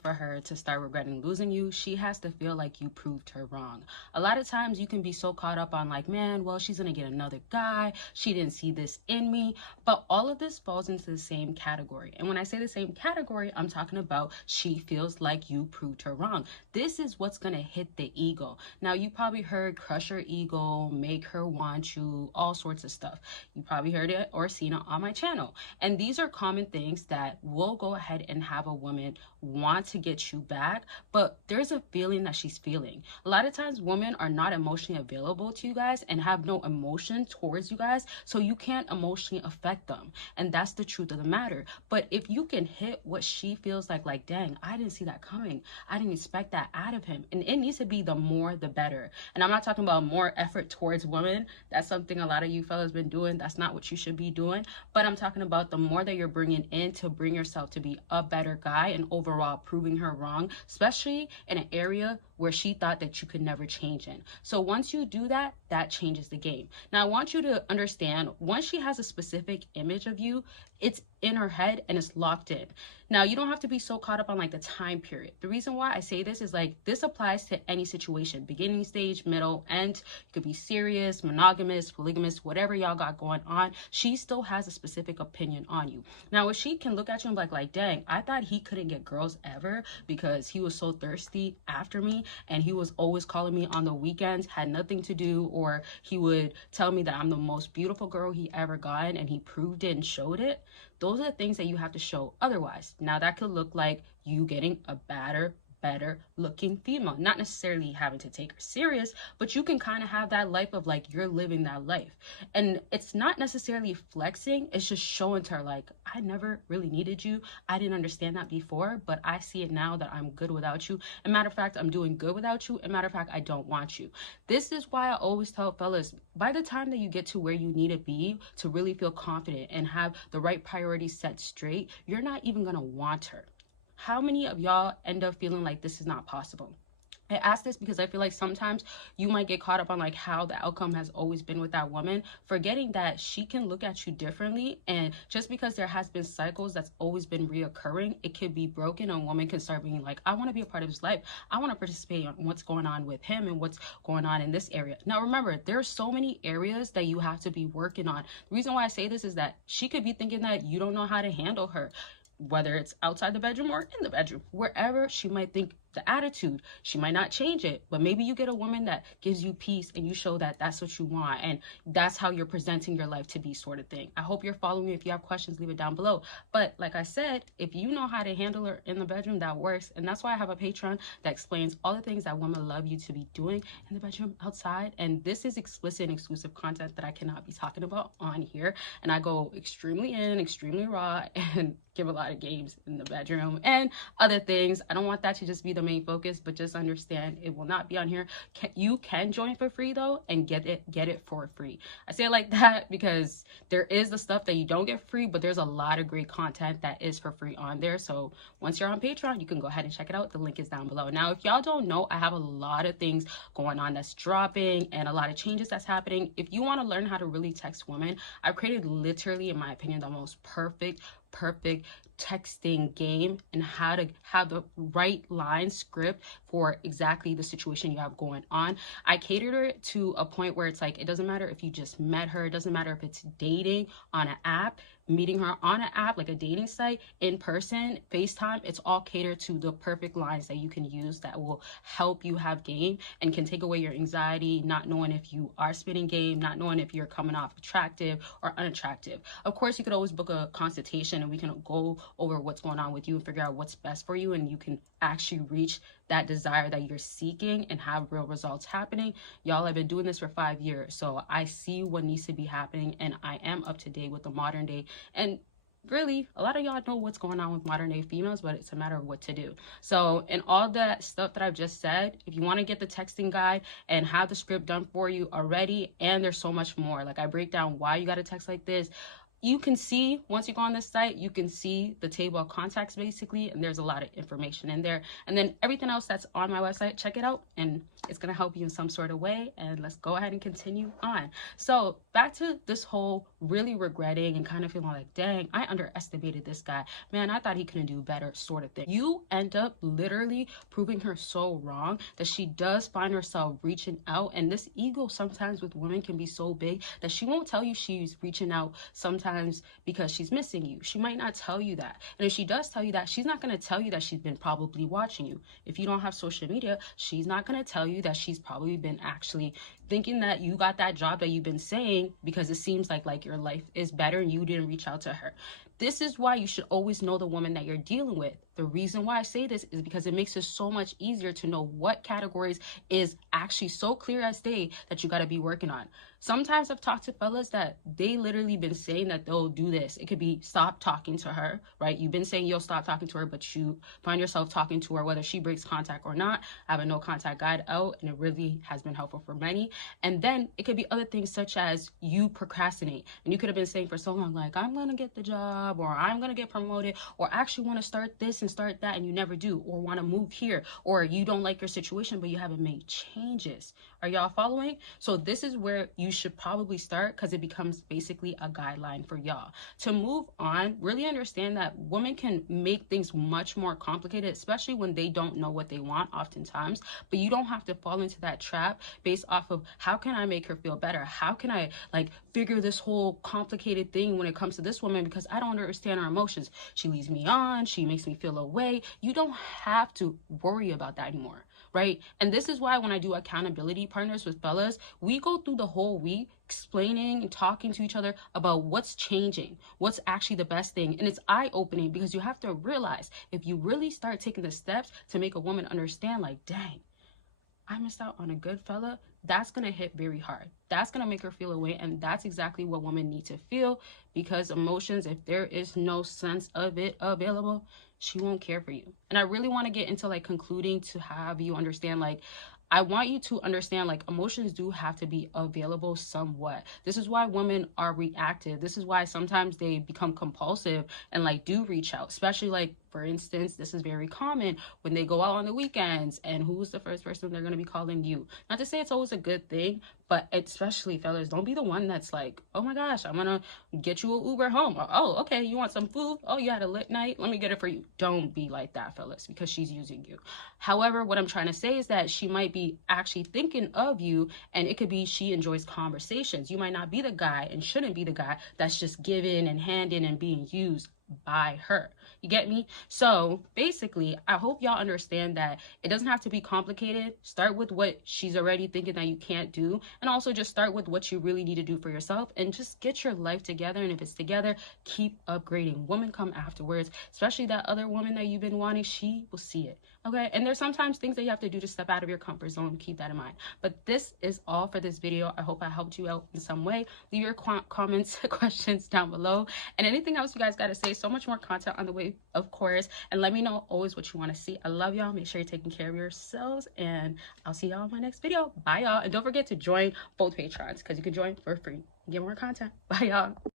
for her to start regretting losing you, she has to feel like you proved her wrong. A lot of times you can be so caught up on like, man, well, she's gonna get another guy, she didn't see this in me, but all of this falls into the same category. And when I say the same category, I'm talking about she feels like you proved her wrong. This is what's gonna hit the ego. Now, you probably heard crush her ego, make her want you, all sorts of stuff. You probably heard it or seen it on my channel. And these are common things that will go ahead and have a woman want to get you back, but there's a feeling that she's feeling. A lot of times women are not emotionally available to you guys and have no emotion towards you guys, so you can't emotionally affect them. And that's the truth of the matter. But if you can hit what she feels like dang, I didn't see that coming, I didn't expect that out of him, and it needs to be the more the better. And I'm not talking about more effort towards women. That's something a lot of you fellas been doing. That's not what you should be doing. But I'm talking about the more that you're bringing in to bring yourself to be a better guy and overall proving her wrong, especially in an area where she thought that you could never change in. So once you do that, that changes the game. Now, I want you to understand, once she has a specific image of you, it's in her head and it's locked in. Now, you don't have to be so caught up on like the time period. The reason why I say this is like, this applies to any situation, beginning stage, middle, end. You could be serious, monogamous, polygamous, whatever y'all got going on. She still has a specific opinion on you. Now, if she can look at you and be like, dang, I thought he couldn't get girls ever because he was so thirsty after me and he was always calling me on the weekends, had nothing to do, or he would tell me that I'm the most beautiful girl he ever gotten and he proved it and showed it. Those are the things that you have to show otherwise. Now, that could look like you getting a better looking female, not necessarily having to take her serious, but you can kind of have that life of like, you're living that life. And it's not necessarily flexing, it's just showing to her like, I never really needed you, I didn't understand that before, but I see it now that I'm good without you. And matter of fact, I'm doing good without you, and matter of fact, I don't want you. This is why I always tell fellas, by the time that you get to where you need to be to really feel confident and have the right priorities set straight, you're not even gonna want her. How many of y'all end up feeling like this is not possible? I ask this because I feel like sometimes you might get caught up on like how the outcome has always been with that woman, forgetting that she can look at you differently. And just because there has been cycles that's always been reoccurring, it could be broken. A woman can start being like, I want to be a part of his life. I want to participate in what's going on with him and what's going on in this area. Now, remember, there's so many areas that you have to be working on. The reason why I say this is that she could be thinking that you don't know how to handle her, whether it's outside the bedroom or in the bedroom, wherever she might think the attitude, she might not change it, but maybe you get a woman that gives you peace and you show that that's what you want and that's how you're presenting your life to be, sort of thing. I hope you're following me. If you have questions, leave it down below. But like I said, if you know how to handle her in the bedroom, that works. And that's why I have a Patreon that explains all the things that women love you to be doing in the bedroom, outside. And this is explicit and exclusive content that I cannot be talking about on here. And I go extremely raw and give a lot of games in the bedroom and other things. I don't want that to just be the main focus, but just understand it will not be on here. You can join for free though and get it for free. I say it like that because there is the stuff that you don't get free, but there's a lot of great content that is for free on there. So once you're on Patreon, you can go ahead and check it out. The link is down below. Now, if y'all don't know, I have a lot of things going on that's dropping and a lot of changes that's happening. If you want to learn how to really text women, I've created literally, in my opinion, the most perfect texting game and how to have the right line script for exactly the situation you have going on. I catered it to a point where it's like, it doesn't matter if you just met her, it doesn't matter if it's dating on an app, meeting her on an app like a dating site, in person, FaceTime. It's all catered to the perfect lines that you can use that will help you have game and can take away your anxiety, not knowing if you are spitting game, not knowing if you're coming off attractive or unattractive. Of course, you could always book a consultation and we can go over what's going on with you and figure out what's best for you, and you can actually reach that desire that you're seeking and have real results happening. Y'all, I've been doing this for 5 years, so I see what needs to be happening and I am up to date with the modern day. And really, a lot of y'all know what's going on with modern day females, but it's a matter of what to do. So in all that stuff that I've just said, if you want to get the texting guide and have the script done for you already, and there's so much more, like I break down why you got to text like this, you can see, once you go on this site, you can see the table of contacts basically, and there's a lot of information in there. And then everything else that's on my website, check it out, and it's gonna help you in some sort of way. And let's go ahead and continue on. So back to this whole really regretting and kind of feeling like, dang, I underestimated this guy. Man, I thought he couldn't do better sort of thing. You end up literally proving her so wrong that she does find herself reaching out. And this ego sometimes with women can be so big that she won't tell you she's reaching out sometimes because she's missing you. She might not tell you that. And if she does tell you that, she's not going to tell you that she's been probably watching you. If you don't have social media, she's not going to tell you that she's probably been actually thinking that you got that job that you've been saying because it seems like your life is better and you didn't reach out to her. This is why you should always know the woman that you're dealing with. The reason why I say this is because it makes it so much easier to know what categories is actually so clear as day that you got to be working on. Sometimes I've talked to fellas that they literally been saying that they'll do this. It could be stop talking to her, right? You've been saying you'll stop talking to her, but you find yourself talking to her whether she breaks contact or not. I have a no contact guide out, and it really has been helpful for many. And then it could be other things such as you procrastinate. And you could have been saying for so long, like, I'm going to get the job, or I'm going to get promoted, or I actually want to start this and start that, and you never do, or want to move here, or you don't like your situation, but you haven't made changes. Are y'all following? So this is where you should probably start, because it becomes basically a guideline for y'all. To move on, really understand that women can make things much more complicated, especially when they don't know what they want oftentimes, but you don't have to fall into that trap based off of how can I make her feel better? How can I figure this whole complicated thing when it comes to this woman because I don't understand her emotions. She leads me on, she makes me feel away. You don't have to worry about that anymore, right? And this is why when I do accountability partners with fellas, we go through the whole week explaining and talking to each other about what's changing, what's actually the best thing. And it's eye-opening because you have to realize if you really start taking the steps to make a woman understand, like, dang, I missed out on a good fella, that's going to hit very hard. That's going to make her feel away. And that's exactly what women need to feel, because emotions, if there is no sense of it available, she won't care for you. And I really want to get into concluding to have you understand, I want you to understand, emotions do have to be available somewhat. This is why women are reactive. This is why sometimes they become compulsive and do reach out, especially for instance, this is very common when they go out on the weekends, and who's the first person they're going to be calling? You. Not to say it's always a good thing, but especially fellas, don't be the one that's like, oh my gosh, I'm going to get you an Uber home. Or, oh, okay, you want some food? Oh, you had a lit night? Let me get it for you. Don't be like that, fellas, because she's using you. However, what I'm trying to say is that she might be actually thinking of you, and it could be she enjoys conversations. You might not be the guy and shouldn't be the guy that's just giving and handing and being used by her. You get me? So basically, I hope y'all understand that it doesn't have to be complicated. Start with what she's already thinking that you can't do, and also just start with what you really need to do for yourself, and just get your life together. And if it's together, keep upgrading. Women come afterwards, especially that other woman that you've been wanting. She will see it. Okay, and there's sometimes things that you have to do to step out of your comfort zone. Keep that in mind. But this is all for this video. I hope I helped you out in some way. Leave your comments, questions down below, and anything else you guys got to say. So much more content on the way, of course, and let me know always what you want to see. I love y'all. Make sure you're taking care of yourselves, and I'll see y'all in my next video. Bye, y'all, and don't forget to join both Patrons, because you can join for free and get more content. Bye, y'all.